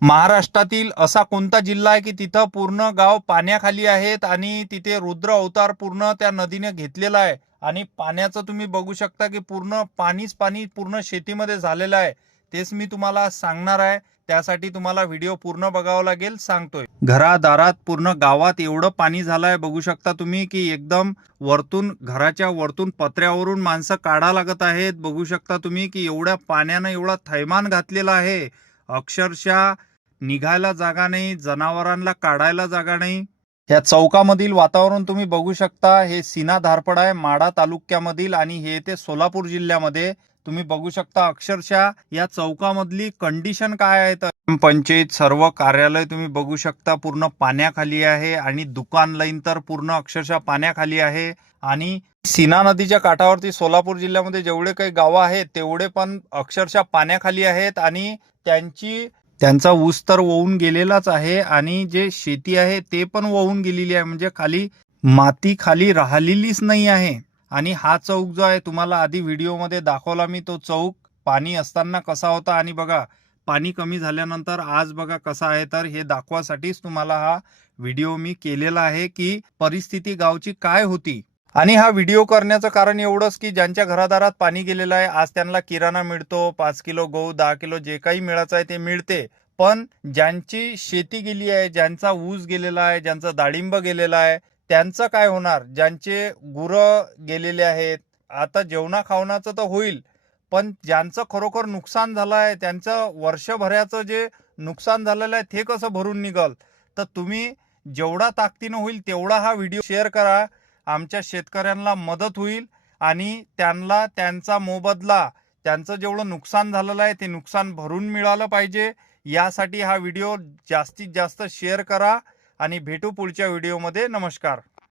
महाराष्ट्रातील असा कोणता जिल्हा आहे की तिथं पूर्ण गाव पाण्याखाली आहेत आणि तिथे रुद्र अवतार पूर्ण त्या नदीने घेतलेला आहे आणि पाण्याचं तुम्ही बघू शकता की पूर्ण पाणीच पाणी पूर्ण शेतीमध्ये झालेलं आहे. तेच मी तुम्हाला सांगणार आहे. त्यासाठी तुम्हाला व्हिडिओ पूर्ण बघावा लागेल, सांगतोय. घरादारात पूर्ण गावात एवढं पाणी झालंय, बघू शकता तुम्ही की एकदम वरतून घराच्या वरतून पत्र्यावरून माणसं काढा लागत आहेत. बघू शकता तुम्ही की एवढ्या पाण्यानं एवढा थैमान घातलेला आहे. अक्षरशः निघायला जागा नाही, जनावरांना काढायला जागा नाही. या चौकामधील वातावरण तुम्ही बघू शकता. हे सीना धारपड आहे माढा तालुक्यामधील आणि हे येते सोलापूर जिल्ह्यामध्ये. तुम्ही बघू शकता अक्षरशः या चौकामधली कंडिशन काय आहे. तर पंचायत सर्व कार्यालय तुम्ही बघू शकता पूर्ण पाण्याखाली आहे आणि दुकान लाईन तर पूर्ण अक्षरशः पाण्याखाली आहे. आणि सीना नदीच्या काठावरती सोलापूर जिल्ह्यामध्ये जेवढे काही गावं आहेत तेवढे पण अक्षरशः पाण्याखाली आहेत आणि त्यांचा ऊस तर वाहून गेलेलाच आहे आणि जे शेती आहे ते पण वाहून गेलेली आहे. म्हणजे खाली माती खाली राहिलेलीच नाही आहे. आणि हा चौक जो आहे तुम्हाला आधी व्हिडिओमध्ये दाखवला मी, तो चौक पाणी असताना कसा होता आणि बघा पाणी कमी झाल्यानंतर आज बघा कसा आहे. तर हे दाखवासाठीच तुम्हाला हा व्हिडिओ मी केलेला आहे की परिस्थिती गावची काय होती. आणि हा व्हिडिओ करण्याचं कारण एवढंच की ज्यांच्या घरादारात पाणी गेलेलं आहे आज त्यांना किराणा मिळतो, 5 किलो गहू, 10 किलो जे काही मिळायचं आहे ते मिळते. पण ज्यांची शेती गेली आहे, ज्यांचा ऊस गेलेला आहे, ज्यांचा डाळिंब गेलेला आहे, त्यांचं काय होणार. ज्यांचे गुरं गेलेले आहेत, आता जेवणा खावणाचं तर होईल, पण ज्यांचं खरोखर नुकसान झालं आहे त्यांचं वर्षभराचं जे नुकसान झालेलं आहे ते कसं भरून निघल. तर तुम्ही जेवढा ताकदीनं होईल तेवढा हा व्हिडिओ शेअर करा. आमच्या शेतकऱ्यांना मदत होईल आणि त्यांना त्यांचा मोबदला, त्यांचं जेवढं नुकसान झालेलं आहे ते नुकसान भरून मिळालं पाहिजे. यासाठी हा व्हिडिओ जास्तीत जास्त शेअर करा आणि भेटू पुढच्या व्हिडिओमध्ये. नमस्कार.